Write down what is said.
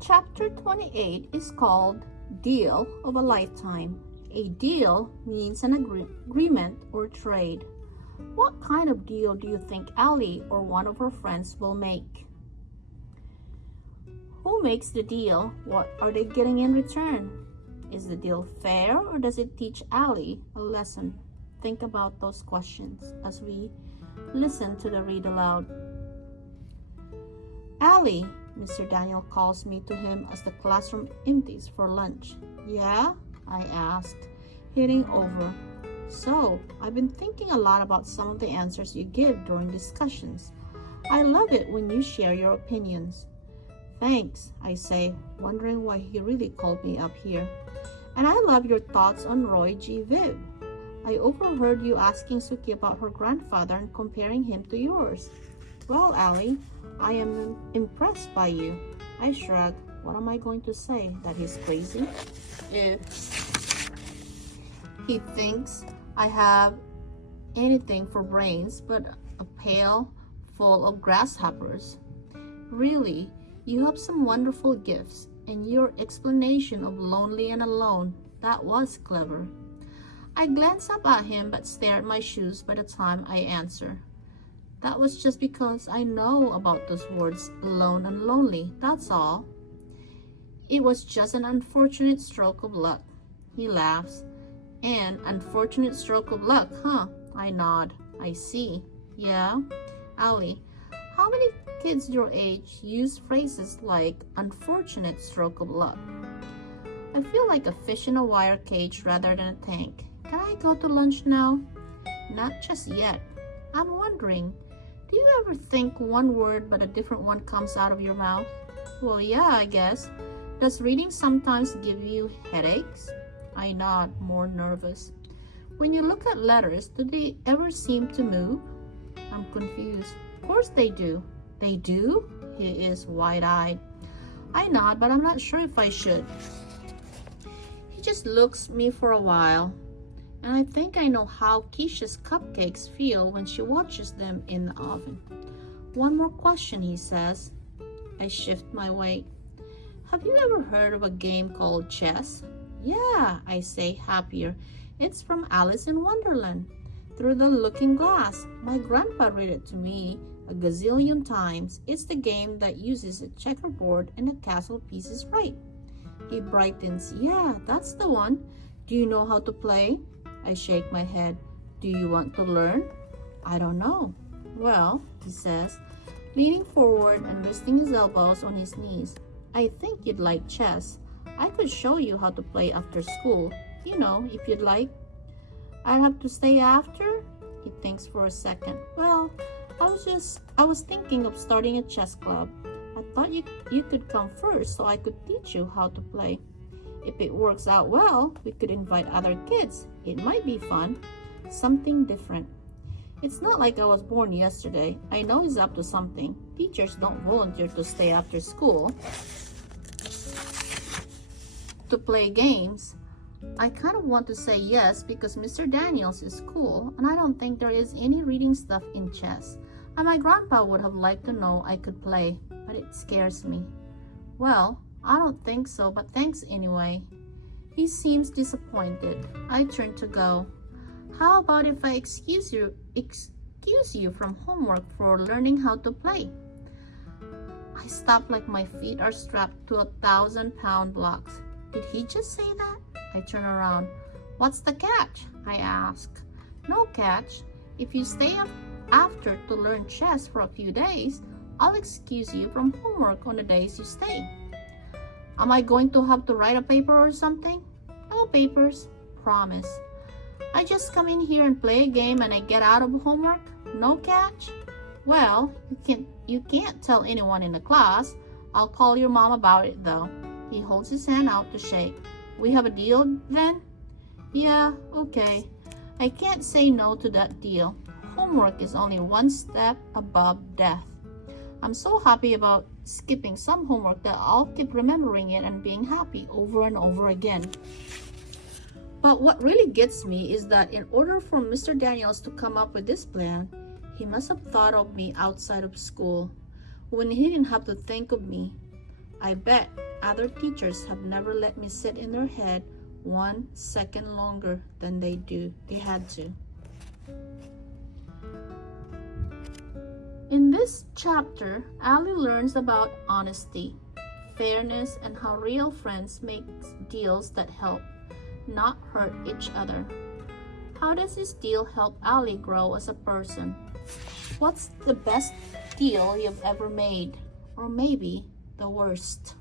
Chapter 28 is called Deal of a Lifetime. A deal means an agreement or trade. What kind of deal do you think Ali or one of her friends will make? Who makes the deal? What are they getting in return? Is the deal fair or does it teach Ali a lesson? Think about those questions as we listen to the read aloud. Ali, Mr. Daniel calls me to him as the classroom empties for lunch. Yeah? I asked, heading over. So, I've been thinking a lot about some of the answers you give during discussions. I love it when you share your opinions. Thanks, I say, wondering why he really called me up here. And I love your thoughts on Roy G. Viv. I overheard you asking Suki about her grandfather and comparing him to yours. Well, Ali, I am impressed by you. I shrug. What am I going to say? That he's crazy? If he thinks I have anything for brains but a pail full of grasshoppers. Really, you have some wonderful gifts, and your explanation of lonely and alone, that was clever. I glance up at him but stare at my shoes by the time I answer. That was just because I know about those words, alone and lonely, that's all. It was just an unfortunate stroke of luck. He laughs. An unfortunate stroke of luck, huh? I nod. I see. Yeah? Ali, how many kids your age use phrases like unfortunate stroke of luck? I feel like a fish in a wire cage rather than a tank. Can I go to lunch now? Not just yet. I'm wondering, do you ever think one word but a different one comes out of your mouth? Well, yeah, I guess. Does reading sometimes give you headaches? I nod, more nervous. When you look at letters, do they ever seem to move? I'm confused. Of course they do. They do? He is wide-eyed. I nod, but I'm not sure if I should. He just looks at me for a while, and I think I know how Keisha's cupcakes feel when she watches them in the oven. One more question, he says. I shift my weight. Have you ever heard of a game called chess? Yeah, I say, happier. It's from Alice in Wonderland. Through the Looking Glass. My grandpa read it to me a gazillion times. It's the game that uses a checkerboard and a castle pieces right. He brightens. Yeah, that's the one. Do you know how to play? I shake my head. Do you want to learn? I don't know. Well, he says, leaning forward and resting his elbows on his knees. I think you'd like chess. I could show you how to play after school. You know, if you'd like. I'd have to stay after? He thinks for a second. Well, I was thinking of starting a chess club. I thought you could come first so I could teach you how to play. If it works out well, we could invite other kids. It might be fun. Something different. It's not like I was born yesterday. I know he's up to something. Teachers don't volunteer to stay after school to play games. I kind of want to say yes because Mr. Daniels is cool and I don't think there is any reading stuff in chess. And my grandpa would have liked to know I could play, but it scares me. Well, I don't think so, but thanks anyway. He seems disappointed. I turn to go. How about if I excuse you from homework for learning how to play? I stop like my feet are strapped to 1,000-pound blocks. Did he just say that? I turn around. What's the catch? I ask. No catch. If you stay up after to learn chess for a few days, I'll excuse you from homework on the days you stay. Am I going to have to write a paper or something? No papers. Promise. I just come in here and play a game and I get out of homework? No catch? Well, you can't tell anyone in the class. I'll call your mom about it though. He holds his hand out to shake. We have a deal then? Yeah, okay. I can't say no to that deal. Homework is only one step above death. I'm so happy about skipping some homework that I'll keep remembering it and being happy over and over again. But what really gets me is that in order for Mr. Daniels to come up with this plan, he must have thought of me outside of school, when he didn't have to think of me. I bet other teachers have never let me sit in their head 1 second longer than they had to. In this chapter, Ali learns about honesty, fairness, and how real friends make deals that help, not hurt each other. How does this deal help Ali grow as a person? What's the best deal you've ever made? Or maybe the worst?